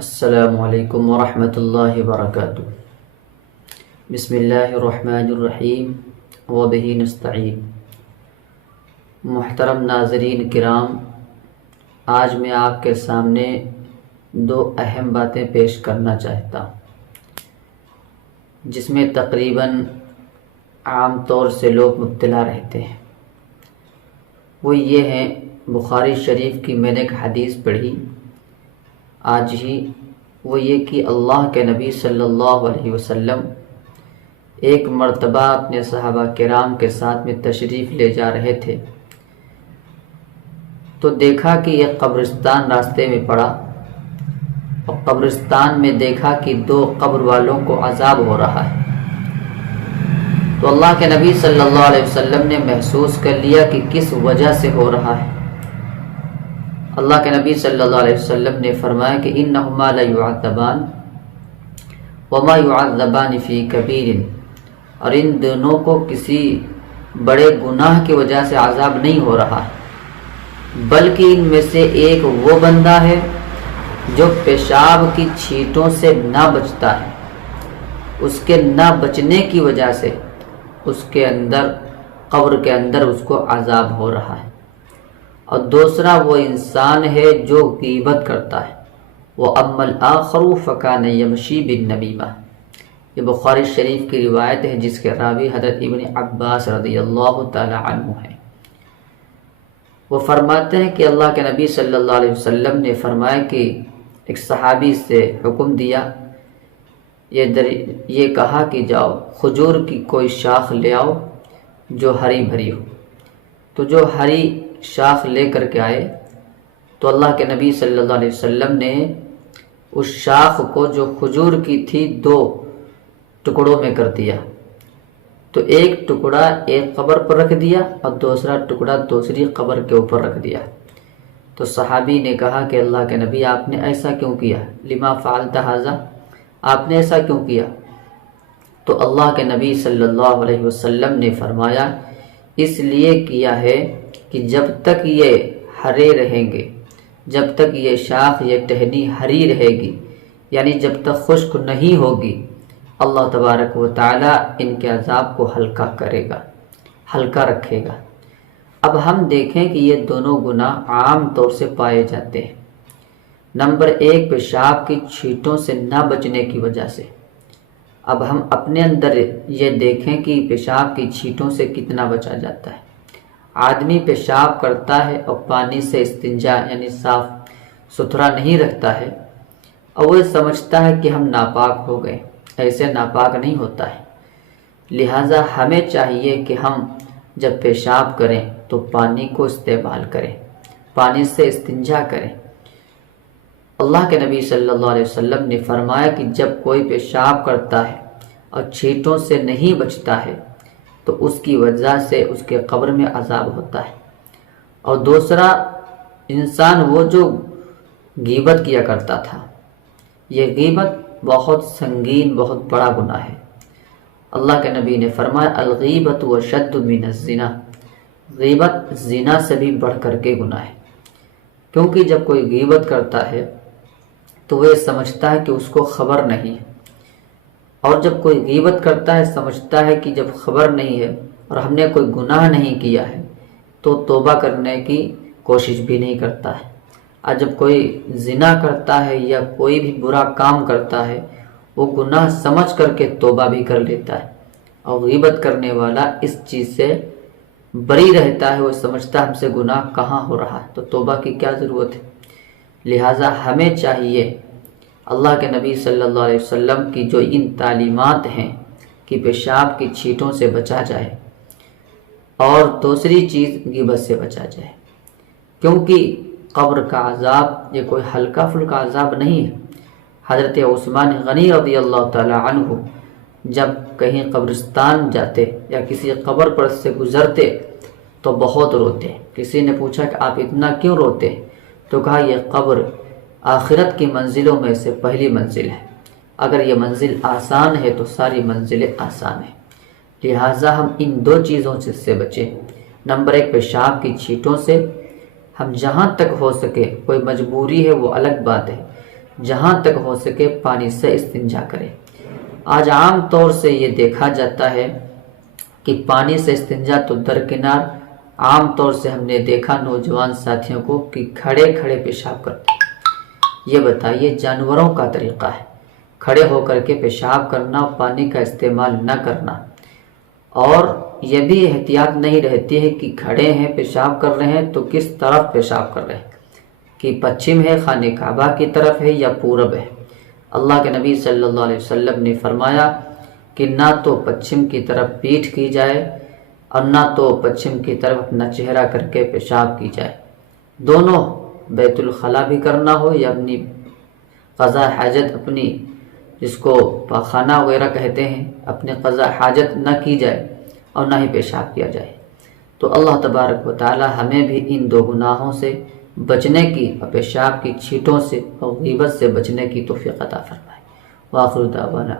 السلام علیکم ورحمۃ اللہ وبرکاتہ۔ بسم اللہ الرحمن الرحیم وبہ نستعین۔ محترم ناظرین کرام، آج میں آپ کے سامنے دو اہم باتیں پیش کرنا چاہتا ہوں، جس میں تقریباً عام طور سے لوگ مبتلا رہتے ہیں۔ وہ یہ ہیں، بخاری شریف کی میں نے ایک حدیث پڑھی آج ہی، وہ یہ کہ اللہ کے نبی صلی اللہ علیہ وسلم ایک مرتبہ اپنے صحابہ کرام کے ساتھ میں تشریف لے جا رہے تھے، تو دیکھا کہ ایک قبرستان راستے میں پڑا، اور قبرستان میں دیکھا کہ دو قبر والوں کو عذاب ہو رہا ہے۔ تو اللہ کے نبی صلی اللہ علیہ وسلم نے محسوس کر لیا کہ کس وجہ سے ہو رہا ہے۔ اللہ کے نبی صلی اللہ علیہ وسلم نے فرمایا کہ انہما لیعذبان وما یعذبان فی کبیر، اور ان دونوں کو کسی بڑے گناہ کی وجہ سے عذاب نہیں ہو رہا ہے، بلکہ ان میں سے ایک وہ بندہ ہے جو پیشاب کی چھینٹوں سے نہ بچتا ہے، اس کے نہ بچنے کی وجہ سے اس کے اندر قبر کے اندر اس کو عذاب ہو رہا ہے۔ اور دوسرا وہ انسان ہے جو غیبت کرتا ہے، وَأَمَّا الْآخَرُ فَكَانَ يَمْشِي بِالنَّمِيمَةِ۔ یہ بخاری شریف کی روایت ہے، جس کے راوی حضرت ابن عباس رضی اللہ تعالی عنہ ہیں۔ وہ فرماتے ہیں کہ اللہ کے نبی صلی اللہ علیہ وسلم نے فرمایا کہ ایک صحابی سے حکم دیا، یہ کہا کہ جاؤ کھجور کی کوئی شاخ لے آؤ جو ہری بھری ہو۔ تو جو ہری شاخ لے کر کے آئے، تو اللہ کے نبی صلی اللہ علیہ وسلم نے اس شاخ کو جو کھجور کی تھی دو ٹکڑوں میں کر دیا، تو ایک ٹکڑا ایک قبر پر رکھ دیا اور دوسرا ٹکڑا دوسری قبر کے اوپر رکھ دیا۔ تو صحابی نے کہا کہ اللہ کے نبی آپ نے ایسا کیوں کیا؟ لما فعلت ھذا، آپ نے ایسا کیوں کیا؟ تو اللہ کے نبی صلی اللہ علیہ وسلم نے فرمایا اس لیے کیا ہے کہ جب تک یہ ہرے رہیں گے، جب تک یہ شاخ یہ ٹہنی ہری رہے گی، یعنی جب تک خشک نہیں ہوگی، اللہ تبارک و تعالی ان کے عذاب کو ہلکا کرے گا، ہلکا رکھے گا۔ اب ہم دیکھیں کہ یہ دونوں گناہ عام طور سے پائے جاتے ہیں۔ نمبر ایک، پیشاب کی چھینٹوں سے نہ بچنے کی وجہ سے۔ اب ہم اپنے اندر یہ دیکھیں کہ پیشاب کی چھینٹوں سے کتنا بچا جاتا ہے۔ آدمی پیشاب کرتا ہے اور پانی سے استنجا یعنی صاف ستھرا نہیں رکھتا ہے، اور وہ سمجھتا ہے کہ ہم ناپاک ہو گئے، ایسے ناپاک نہیں ہوتا ہے۔ لہٰذا ہمیں چاہیے کہ ہم جب پیشاب کریں تو پانی کو استعمال کریں، پانی سے استنجا کریں۔ اللہ کے نبی صلی اللہ علیہ وسلم نے فرمایا کہ جب کوئی پیشاب کرتا ہے اور چھینٹوں سے نہیں بچتا ہے تو اس کی وجہ سے اس کے قبر میں عذاب ہوتا ہے۔ اور دوسرا انسان وہ جو غیبت کیا کرتا تھا، یہ غیبت بہت سنگین، بہت بڑا گناہ ہے۔ اللہ کے نبی نے فرمایا الغیبۃ اشد من الزنا، غیبت زنا سے بھی بڑھ کر کے گناہ ہے، کیونکہ جب کوئی غیبت کرتا ہے تو وہ سمجھتا ہے کہ اس کو خبر نہیں ہے، اور جب کوئی غیبت کرتا ہے سمجھتا ہے کہ جب خبر نہیں ہے اور ہم نے کوئی گناہ نہیں کیا ہے تو توبہ کرنے کی کوشش بھی نہیں کرتا ہے۔ اور جب کوئی زنا کرتا ہے یا کوئی بھی برا کام کرتا ہے، وہ گناہ سمجھ کر کے توبہ بھی کر لیتا ہے، اور غیبت کرنے والا اس چیز سے بری رہتا ہے، وہ سمجھتا ہے ہم سے گناہ کہاں ہو رہا ہے، تو توبہ کی کیا ضرورت ہے۔ لہٰذا ہمیں چاہیے اللہ کے نبی صلی اللہ علیہ وسلم کی جو ان تعلیمات ہیں کہ پیشاب کی چھینٹوں سے بچا جائے، اور دوسری چیز غیبت سے بچا جائے، کیونکہ قبر کا عذاب یہ کوئی ہلکا پھلکا عذاب نہیں ہے۔ حضرت عثمان غنی رضی اللہ تعالی عنہ جب کہیں قبرستان جاتے یا کسی قبر پر سے گزرتے تو بہت روتے۔ کسی نے پوچھا کہ آپ اتنا کیوں روتے؟ تو کہا یہ قبر آخرت کی منزلوں میں سے پہلی منزل ہے، اگر یہ منزل آسان ہے تو ساری منزلیں آسان ہیں۔ لہٰذا ہم ان دو چیزوں سے بچیں۔ نمبر ایک، پیشاب کی چھینٹوں سے ہم جہاں تک ہو سکے، کوئی مجبوری ہے وہ الگ بات ہے، جہاں تک ہو سکے پانی سے استنجا کرے۔ آج عام طور سے یہ دیکھا جاتا ہے کہ پانی سے استنجا تو درکنار، عام طور سے ہم نے دیکھا نوجوان ساتھیوں کو کہ کھڑے کھڑے پیشاب کرتے ہیں۔ یہ بتائیے جانوروں کا طریقہ ہے کھڑے ہو کر کے پیشاب کرنا، پانی کا استعمال نہ کرنا، اور یہ بھی احتیاط نہیں رہتی ہے کہ کھڑے ہیں پیشاب کر رہے ہیں تو کس طرف پیشاب کر رہے ہیں، کہ پچھم ہے، خانہ کعبہ کی طرف ہے یا پورب ہے۔ اللہ کے نبی صلی اللہ علیہ وسلم نے فرمایا کہ نہ تو پچھم کی طرف پیٹھ کی جائے اور نہ تو پچھم کی طرف اپنا چہرہ کر کے پیشاب کی جائے، دونوں بیت الخلا بھی کرنا ہو یا اپنی قضاء حاجت، اپنی جس کو پاخانہ وغیرہ کہتے ہیں، اپنے قضاء حاجت نہ کی جائے اور نہ ہی پیشاب کیا جائے۔ تو اللہ تبارک و تعالی ہمیں بھی ان دو گناہوں سے بچنے کی اور پیشاب کی چھینٹوں سے اور غیبت سے بچنے کی توفیق عطا فرمائے۔ وآخر دعوانا